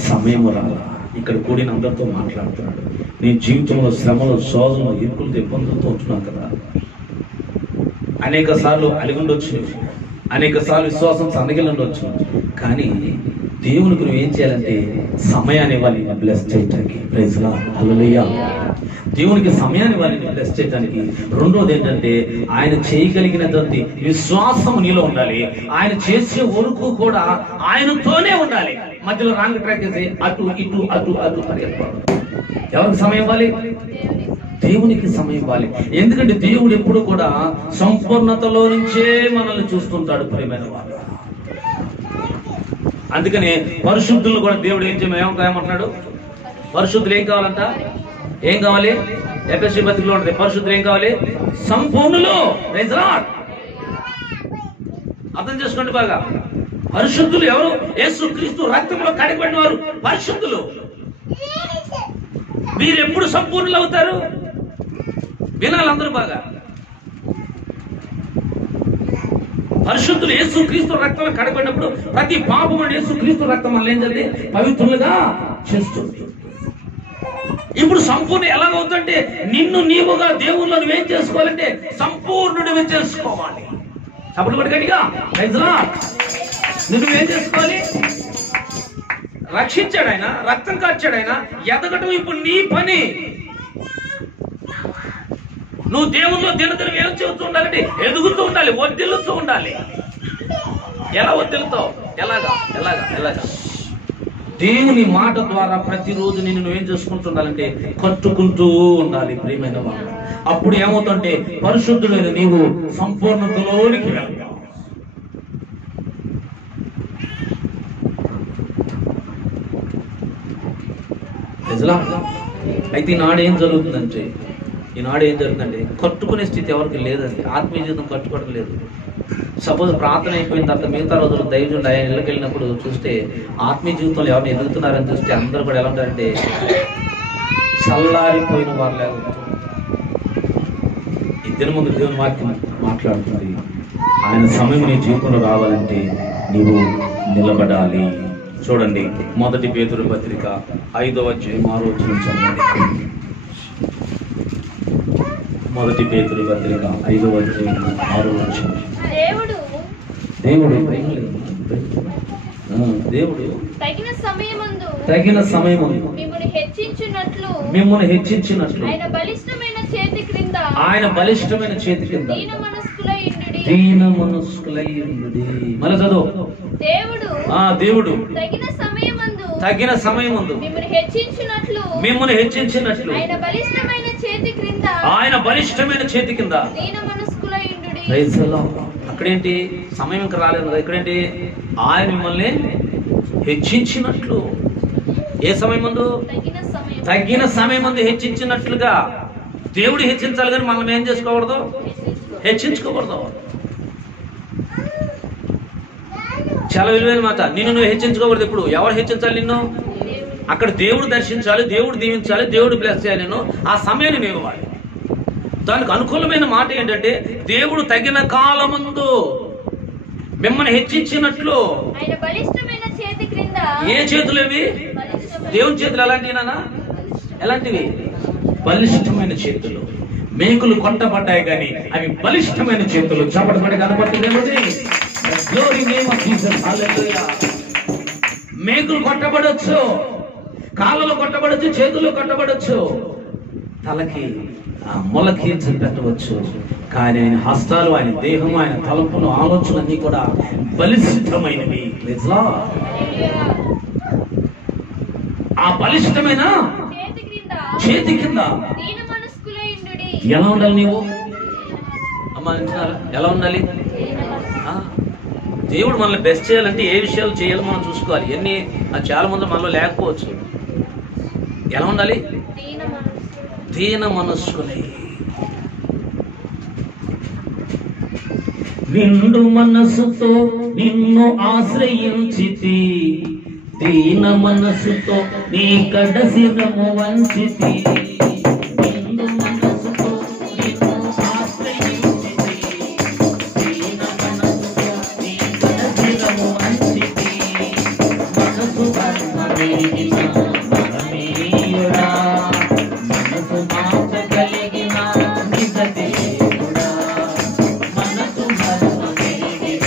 సమయం రాలా. ఇక్కడ కూడిన అందరితో మాట్లాడుతున్నాడు. నేను జీవితంలో శ్రమలు, శోధనలు, ఇరుకులతో, ఇబ్బందులతో ఉంటున్నాను కదా. అనేక సార్లు అలిగి ఉండొచ్చు, అనేక సార్లు విశ్వాసం సన్నగిలి ఉండొచ్చు, కానీ దేవునికి నువ్వు ఏం చేయాలంటే సమయాన్ని ఇవ్వాలి బ్లెస్ చేయడానికి. ప్రైజ్ లార్డ్ హల్లెలూయా. దేవునికి సమయాన్ని ఇవ్వాలి బ్లెస్ చేయడానికి. రెండోది ఏంటంటే ఆయన చేయగలిగినటువంటి విశ్వాసం నీలో ఉండాలి. ఆయన చేసే వరకు కూడా ఆయనతోనే ఉండాలి. మధ్యలో రాంగ్ ట్రాక్ చేసి అటు ఇటు అటు అటు పరిగెత్తాలి. ఎవరికి సమయం ఇవ్వాలి? దేవునికి సమయం ఇవ్వాలి. ఎందుకంటే దేవుడు ఎప్పుడు కూడా సంపూర్ణతలో నుంచే మనల్ని చూస్తుంటాడు ప్రియమైన వాళ్ళు. అందుకనే పరిశుద్ధులు కూడా దేవుడు ఏమంటున్నాడు? పరిశుద్ధులు ఏం కావాలంట? ఏం కావాలి? ఎఫెసీ పత్రికలో ఉంటుంది. పరిశుద్ధులు ఏం కావాలి? సంపూర్ణులు. Praise Lord. అర్థం చేసుకోండి బాగా. పరిశుద్ధులు ఎవరు? యేసుక్రీస్తు రక్తంలో కడగబడిన వారు పరిశుద్ధులు. మీరు ఎప్పుడు సంపూర్ణులు అవుతారు? వినాలి అందరూ బాగా. పరిశుద్ధులు యేసుక్రీస్తు రక్తంలో కడగబడినప్పుడు ప్రతి పాపమును యేసుక్రీస్తు రక్తం వల్ల ఏం జరిగింది? పవిత్రులుగా చేస్తుంది. ఇప్పుడు సంపూర్ణ ఎలాగవుతుందంటే నిన్ను నీవుగా దేవుళ్ళు నువ్వేం చేసుకోవాలంటే సంపూర్ణుడివి చేసుకోవాలి. అప్పుడు కూడా గట్టిగా ప్రైజ్ లార్డ్. నువ్వేం చేసుకోవాలి? రక్షించాడు ఆయన, రక్తం కార్చాడు ఆయన. ఎదగటం ఇప్పుడు నీ పని. నువ్వు దేవుల్లో దినదినం ఏం చెబుతూ ఉండాలంటే ఎదుగుతూ ఉండాలి, వర్ధిల్లుతూ ఉండాలి. ఎలా వర్ధిల్లుతావు? ఎలాగా ఎలాగా ఎలాగా? దేవుని మాట ద్వారా ప్రతిరోజు నిన్ను నువ్వేం చేసుకుంటుండాలంటే కట్టుకుంటూ ఉండాలి ప్రియమైన వాళ్ళు. అప్పుడు ఏమవుతుంటే పరిశుద్ధుడైన నీవు సంపూర్ణతలోనికి వెళ్తావు. అయితే ఈనాడు ఏం జరుగుతుందంటే కట్టుకునే స్థితి ఎవరికి లేదండి. ఆత్మీయ జీవితం కట్టుకోవడం లేదు. సపోజ్ ప్రార్థన అయిపోయిన తర్వాత మిగతా రోజులు దైవజనుడు ఆయన ఇళ్ళకి వెళ్ళినప్పుడు చూస్తే ఆత్మీయ జీవితంలో ఎవరిని ఎదుగుతున్నారని చూస్తే అందరూ కూడా ఎలా ఉంటారంటే చల్లారిపోయిన వారు లేకపోతే. ఇద్దరి ముందు దేవుని వాక్యం మాట్లాడుతుంది. ఆయన సమయం నీ జీవితంలో రావాలంటే నీవు నిలబడాలి. చూడండి, 1 పేతురు పత్రిక 5వ అధ్యాయం 6వ వచనం చదవండి. 1 పేతురు పత్రిక 5వ అధ్యాయం 6వ వచనం. దేవుడు తగిన సమయమందు మిమ్మును హెచ్చించినట్లు ఆయన బలిష్టమైన చేతి క్రింద దీన మనస్కులైయుండుడి. మళ్ళీ చదువు. దేవుడు తగిన సమయమందు మిమ్మును హెచ్చించినట్లు ఆయన బలిష్టమైన చేతి కింద. అక్కడేంటి? సమయం ఇంకా రాలేదు కదా. ఇక్కడేంటి? ఆయన మిమ్మల్ని హెచ్చించినట్లు. ఏ సమయం ముందు? తగిన సమయం ముందు హెచ్చించినట్లుగా. దేవుడు హెచ్చించాలి కానీ మనం ఏం చేసుకోకూడదు, హెచ్చించుకోకూడదు. చాలా విలువైన మాట. నిన్ను నువ్వు హెచ్చించుకోకూడదు. ఇప్పుడు ఎవరు హెచ్చించాలి నిన్ను? అక్కడ దేవుడు దర్శించాలి, దేవుడు దీవించాలి, దేవుడు బ్లెస్ చేయాలి. నేను ఆ సమయాన్ని నేను ఇవ్వాలి. దానికి అనుకూలమైన మాట ఏంటంటే దేవుడు తగిన కాలమందు మిమ్మల్ని హెచ్చించినట్లు. ఏ చేతులు ఇవి? దేవుని చేతులు ఎలాంటివి? ఎలాంటివి? బలిష్టమైన చేతులు. మేకులు కొట్టబడ్డాయి కానీ అవి బలిష్టమైన చేతులు. చప్పటపడి కనపడుతుంది. మేకులు కొట్టబడొచ్చు, కాళ్ళలో కొట్టబడొచ్చు, చేతుల్లో కొట్టబడొచ్చు, తలకి మొలకి పెట్టవచ్చు. కానీ ఆయన హస్తాలు, ఆయన దేహం, ఆయన తలంపులు, ఆలోచనలన్నీ కూడా బలిష్టమైనవి. ఆ బలిష్టమైన చేతి కింద ఎలా ఉండాలి నీవు? అమ్మా ఎలా ఉండాలి? దేవుడు మనల్ని బెస్ట్ చేయాలంటే ఏ విషయాలు చేయాలో మనం చూసుకోవాలి. ఎన్ని చాలా మంది మనలో లేకపోవచ్చు. ఎలా ఉండాలి? దీన మనస్కులై. నిండు మనసుతో నిన్ను ఆశ్రయించితి, దీన మనసుతో నీ కడసిరము వంచితి. నిండు మనసుతో నిన్ను ఆశ్రయించితి, దీన మనసుతో నీ కడసిరము వంచితి. మనసు వర్ణమేగిన మహనీయుడా, మనసు మాట కలిగిన నిజ దేవుడా, మనసు వర్ణమేగిన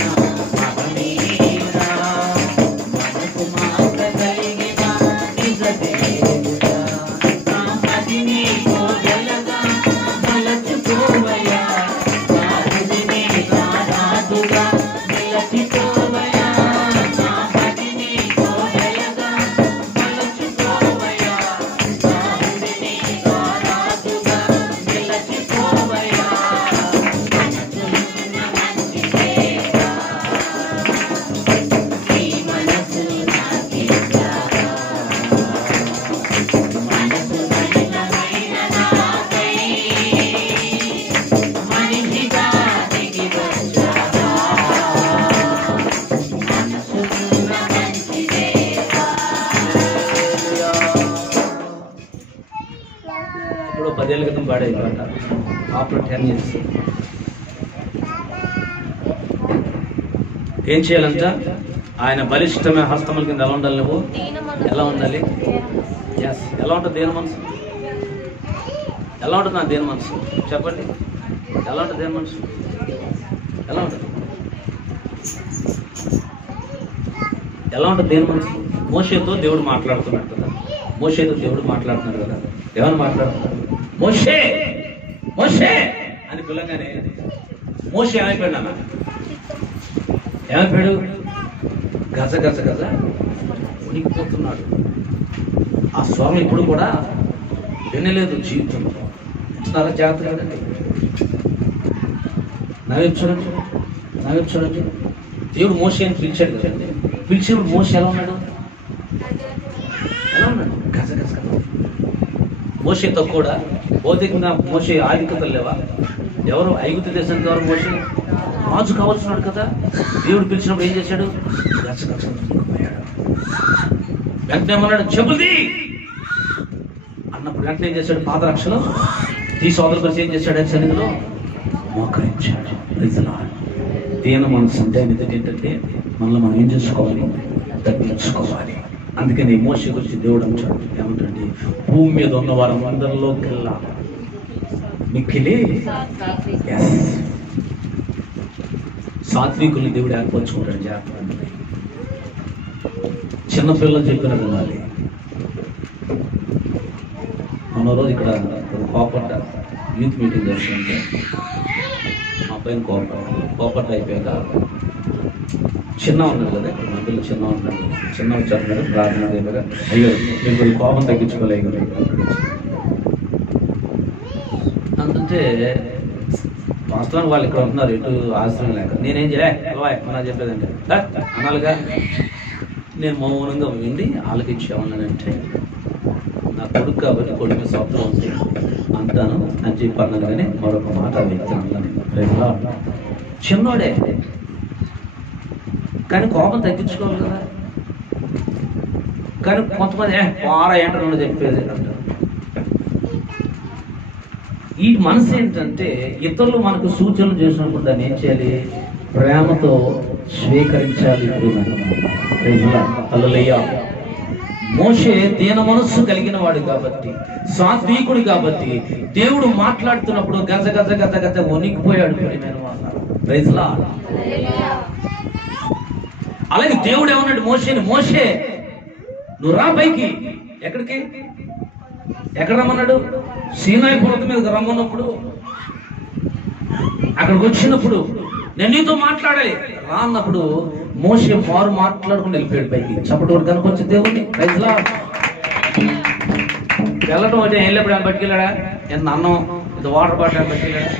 మహనీయుడా, మనసు మాట కలిగిన నిజ దేవుడా. నా మదిని కోవెలగా మలచుకోవయ్యా, నా హృదిని రారాజుగా నిలచిపోవయ్యా. నా మదిని కోవెలగా మలచుకోవయ్యా, నా హృదిని రారాజుగా నిలచిపోవయ్యా. మనసున్న మంచి దేవా, నీ మనసు నాకిచ్చావా. మనసు మలినమైన నాకై మనిషిగా దిగి వచ్చావా. మనసున్న మంచి దేవా. ఇప్పుడు 10 ఏళ్ళ క్రితం పాడే పాట, ఆఫ్టర్ 10 years. ఏం చేయాలంట? ఆయన బలిష్టమైన హస్తముల కింద ఎలా ఉండాలి? నువ్వు ఎలా ఉండాలి? ఎస్. ఎలా ఉంటుంది దేని మనసు? ఎలా ఉంటుంది నా దేని మనసు? చెప్పండి. ఎలా ఉంటుంది దేని మనసు? ఎలా ఉంటుంది? ఎలా ఉంటుంది దేని మనసు? మోషేతో దేవుడు మాట్లాడుతున్నాడు కదా. మోషేతో దేవుడు మాట్లాడుతున్నాడు కదా. ఎవరు మాట్లాడుతున్నాడు? మోషే మోషే అని పిల్లగానే మోషే ఏమైపోయాడు అన్న? ఏమైపోయాడు? గజ గజ గజ ఉనికిపోతున్నాడు. ఆ స్వామి ఇప్పుడు కూడా వినలేదు జీవితంలో. చాలా జాగ్రత్త కదండి. నవ్వేపు చూడండి, నవ్వేపు చూడండి. దేవుడు మోషే అని పిలిచాడు కదండి. పిలిచినప్పుడు మోషే ఎలా ఉన్నాడు? ఎలా ఉన్నాడు? గజ గజ గజ. మోషేతో కూడా భౌతికంగా మోషే ఆధిక్యతలు లేవా? ఎవరు ఐగుప్తు దేశానికి ఎవరు? మోషే రాజు కావాల్సినాడు కదా. దేవుడు పిలిచినప్పుడు ఏం చేశాడు? గజ గజ పోయాడు. వెంటనే ఏమన్నాడు? చెబుది అన్నప్పుడు వెంటనే ఏం చేశాడు? పాదరక్షలో తీసి సోదరు పరిచయం ఏం చేశాడు? సన్నిధిలో మోకరించాడు. దీన మనసు అంటే ఏంటంటే మనల్ని మనం ఏం చేసుకోవాలి? తగ్గించుకోవాలి. అందుకని మోషే గురించి దేవుడు అంటాడు, ఏమంటాడు? భూమి మీద ఉన్న వారందరిలోకెల్లా మిక్కిలి సాత్వికుల్ని దేవుడు ఏర్పరచుకుంటాడు. జాగ్రత్త. చిన్నపిల్లలు చెప్పిన వినాలి. మన రోజు ఇక్కడ కోపట్ట యూత్ మీటింగ్ చేస్తుంటే మా పైన కోపట్ట అయిపోయాక చిన్న ఉన్నాడు కదా, మా పిల్లలు చిన్న ఉన్నాడు. చిన్న వచ్చారు ప్రార్థన అయిపోయాక, అయ్యో మీరు కొద్ది కోపం తగ్గించుకోలేదు అంటే వాస్తవానికి వాళ్ళు ఇక్కడ ఉంటున్నారు, ఎటు ఆశ్రయం లేక. నేనేం చేయలే చెప్పేదంటే అనాలిగా. నేను మౌనంగా విండి ఆలకించామన్నానంటే నా కొడుకు కాబట్టి కొడుకు మీద స్వప్నం ఉంది అంటాను అని చెప్పి అన్నాను. కానీ మరొక మాట వ్యక్తి చిన్నోడే, కానీ కోపం తగ్గించుకోవాలి కదా. కానీ కొంతమంది వారా ఏంటో చెప్పేది అంటారు. ఈ మనసు ఏంటంటే ఇతరులు మనకు సూచనలు చేసినప్పుడు దాన్ని ఏం చేయాలి? ప్రేమతో స్వీకరించాలి. హల్లెలూయా. మోషే దీన మనస్సు కలిగిన వాడు కాబట్టి, సాత్వికుడు కాబట్టి, దేవుడు మాట్లాడుతున్నప్పుడు గజ గజ గజ గజ వణికిపోయాడు. Praise lord. అలాగే దేవుడు ఏమన్నాడు మోషేని, మోషే నువ్వు రా పైకి. ఎక్కడికి? ఎక్కడ రమ్మన్నాడు? సీనాయి పర్వతం మీద రమ్మన్నప్పుడు, అక్కడికి వచ్చినప్పుడు నేను నీతో మాట్లాడాలి రా అన్నప్పుడు మోషే మారు మాట్లాడుకుని వెళ్ళిపోయాడు పైకి. చప్పటి వరకు కనుకొచ్చి దేవుడిని. Praise Lord. వెళ్ళటం అంటే వెళ్ళినప్పుడు ఆయన బతికెళ్ళాడా? ఎంత అన్నం ఇంత వాటర్ బాటిల్ బతికెళ్ళాడా?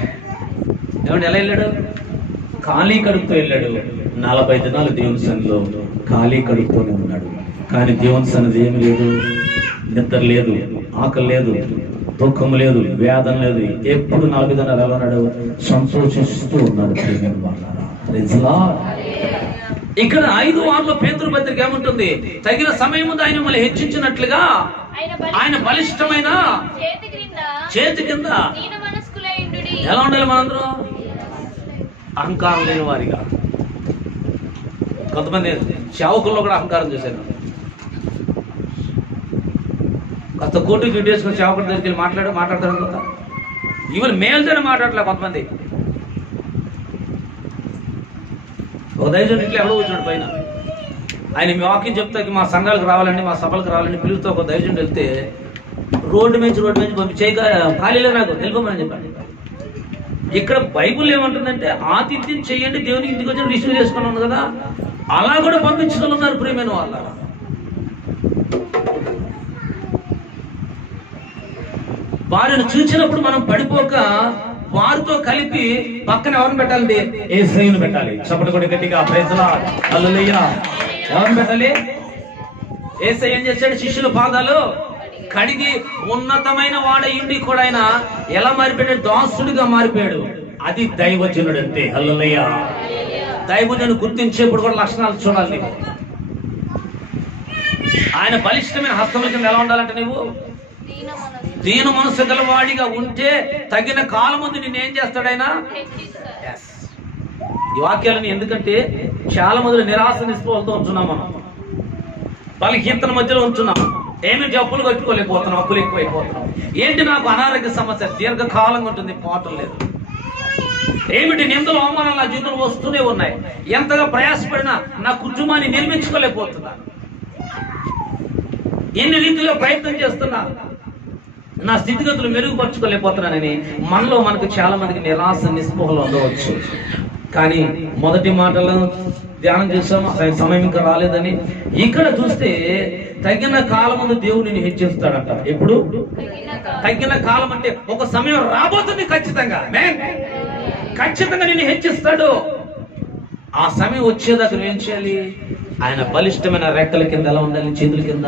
ఏమంటే ఎలా వెళ్ళాడు? ఖాళీ కడుపుతో వెళ్ళాడు. 40 దినాలు దేవుని సన్నిధిలో ఖాళీ కడుపుతోనే ఉన్నాడు. కానీ దేవుని సన్నిధి ఏమి లేదు, నిద్ర లేదు, ఆకలి లేదు, దుఃఖం లేదు, వేదన లేదు. ఎప్పుడు 40 దినాలు ఎలా ఉన్నాడు? సంతోషిస్తూ ఉన్నాడు. ఇక్కడ 5 వారంలో పేతురు పత్రిక ఏముంటుంది? తగిన సమయం ముందు ఆయన మళ్ళీ హెచ్చించినట్లుగా ఆయన బలిష్టమైన చేతి కింద ఎలా ఉండాలి? మనందరం అహంకారం లేని వారిగా. కొంతమంది సేవకుల్లో కూడా అహంకారం చేశారు. కాస్త కోర్టు డ్యూటీ వేసుకుని సేవకుడి దగ్గరికి వెళ్ళి మాట్లాడతారు కదా. ఈవెన్ మేల్తోనే మాట్లాడలే కొంతమంది. ఒక దైవజనుడు ఇట్లా ఎవడో కూర్చున్నాడు పైన. ఆయన మీ వాక్యం చెప్తాకి మా సంఘాలకు రావాలండి, మా సభలకు రావాలండి పిలుస్తూ ఒక దైవజనుడు వెళ్తే రోడ్డు నుంచి పంపి ఖాళీలో నాకు వెళ్ళిపోమని చెప్పండి. ఇక్కడ బైబుల్ ఏమంటుందంటే ఆతిథ్యం చెయ్యండి, దేవునికి ఇంటికి వచ్చి రిసీవ్ చేసుకున్నాను కదా. అలా కూడా పంపించుకున్నారు ప్రియమైన వాళ్ళ. వారిని చూసినప్పుడు మనం పడిపోక వారితో కలిపి పక్కన ఎవరిని పెట్టాలండి? యేసయ్యను పెట్టాలి. చప్పటి కూడా గట్టిగా ప్రైజ్ లార్డ్. హల్లెలూయా. ఎవరిని పెట్టాలి? యేసయ్య ఏం చేశాడు? శిష్యుల పాదాలు కడిగి ఉన్నతమైన వాడయిండి కూడా ఆయన ఎలా మారిపోయాడు? దాసుడిగా మారిపోయాడు. అది దైవజనుడు అంటే. హల్లెలూయా. దైవజనుడు గుర్తించేప్పుడు కూడా లక్షణాలు చూడాలి. ఆయన బలిష్టమైన హస్తముల కింద ఎలా ఉండాలంటే నువ్వు దీన మనసు గలవాడిగా ఉంటే తగిన కాలం ముందు నేనేం చేస్తాడైనా. ఈ వాక్యాలని ఎందుకంటే చాలా మంది నిరాశ నిస్పృహలతో ఉంటున్నాం, మనం బలహీనతల మధ్యలో ఉంటున్నాం. ఏమి జబ్బులు కట్టుకోలేకపోతున్నాం, అప్పులు ఎక్కువైపోతున్నాం. ఏంటి నాకు అనారోగ్య సమస్య దీర్ఘకాలంగా ఉంటుంది, పోవటం లేదు. ఏమిటి నిందలు అవమానాలు నా జీవితంలో వస్తూనే ఉన్నాయి. ఎంతగా ప్రయాసపడినా నా కుటుంబాన్ని నిర్మించుకోలేకపోతున్నా. ఎన్ని రీతిలో ప్రయత్నం చేస్తున్నా నా స్థితిగతులు మెరుగుపరచుకోలేకపోతున్నానని మనలో మనకు చాలా మందికి నిరాశ నిస్పృహలు ఉండవచ్చు. కానీ మొదటి మాటలు ధ్యానం చేస్తాము, సమయం ఇంకా రాలేదని. ఇక్కడ చూస్తే తగిన కాలం ముందు దేవుడు నిన్ను హెచ్చిస్తాడంట. ఎప్పుడు తగిన కాలం అంటే ఒక సమయం రాబోతుంది ఖచ్చితంగా. ఖచ్చితంగా నిన్ను హెచ్చిస్తాడు. ఆ సమయం వచ్చేదాకా ఏం చేయాలి? ఆయన బలిష్టమైన రెక్కల కింద ఎలా ఉండాలి? చేతుల కింద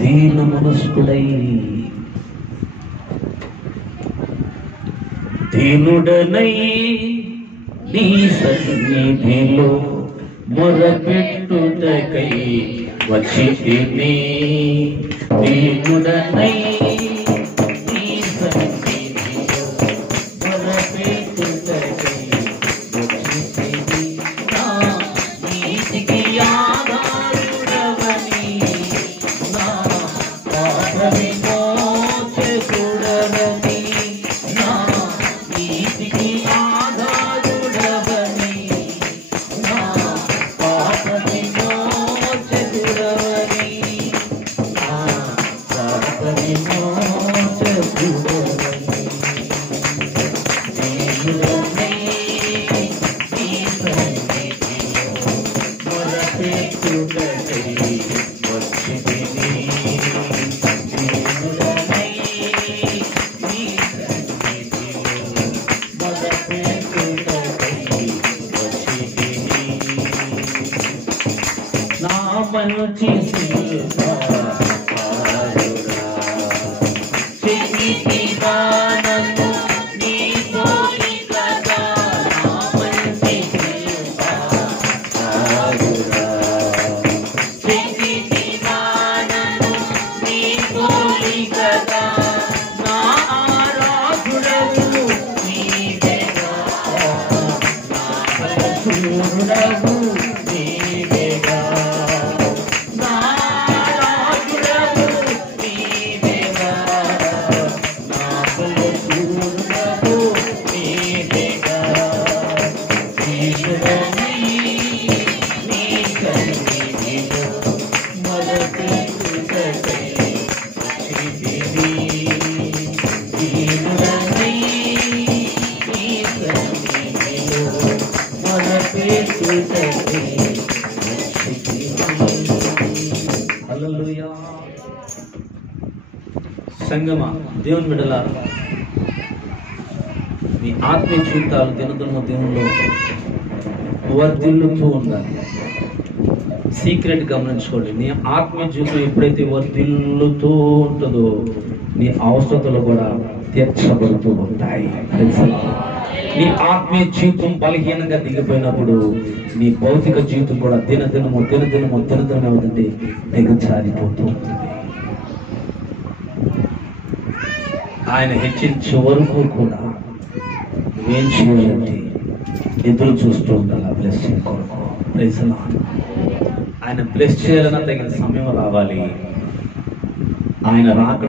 దీన మనస్కుడై దీనుడనై నీ సన్నిధిలో మొరపెట్టుటకై వచ్చి తిని. దీనుడనై నీ సన్నిధిలో మొరపెట్టుటకై వచ్చి తిని. నా నీతికి ఆధారుడవని, నా పాపమి మోచకుడవని, నా నీతికి ఆధారుడవని, నా పాపమి మోచకుడవని, నా పాపమి మోచకుడవని. దేవుడనే నీ సన్నిధిలో మొరపెట్టుటకై వచ్చి తిని. దేవుడనే నీ సన్నిధిలో మొరపెట్టుటకై వచ్చి తిని. నా మంచి శిల్పకారుడా, హల్లెలూయా. సంగమా, దేవుని బిడ్డలారా, మీ ఆత్మీయ జీవితాలు దినదిన దేవుళ్ళు వర్ధిల్లుతూ ఉండాలి. సీక్రెట్ గమనించుకోండి. నీ ఆత్మీయ జీవితం ఎప్పుడైతే వర్ధిల్లుతూ ఉంటుందో నీ అవసరతలు కూడా తీర్చబడుతూ ఉంటాయి. నీ ఆత్మీయ జీవితం బలహీనంగా దిగిపోయినప్పుడు నీ భౌతిక జీవితం కూడా దినదినము ఏమిటంటే దిగజారిపోతూ ఉంటుంది. ఆయన హెచ్చించే వరకు కూడా నువ్వేం చేయాలంటే ఎదురు చూస్తూ ఉండాలి బ్లెస్సింగ్ కొరకు. Praise the Lord. ఆయన బ్లెస్ చేయాలన్నా తగిన సమయం రావాలి. ఆయన రాక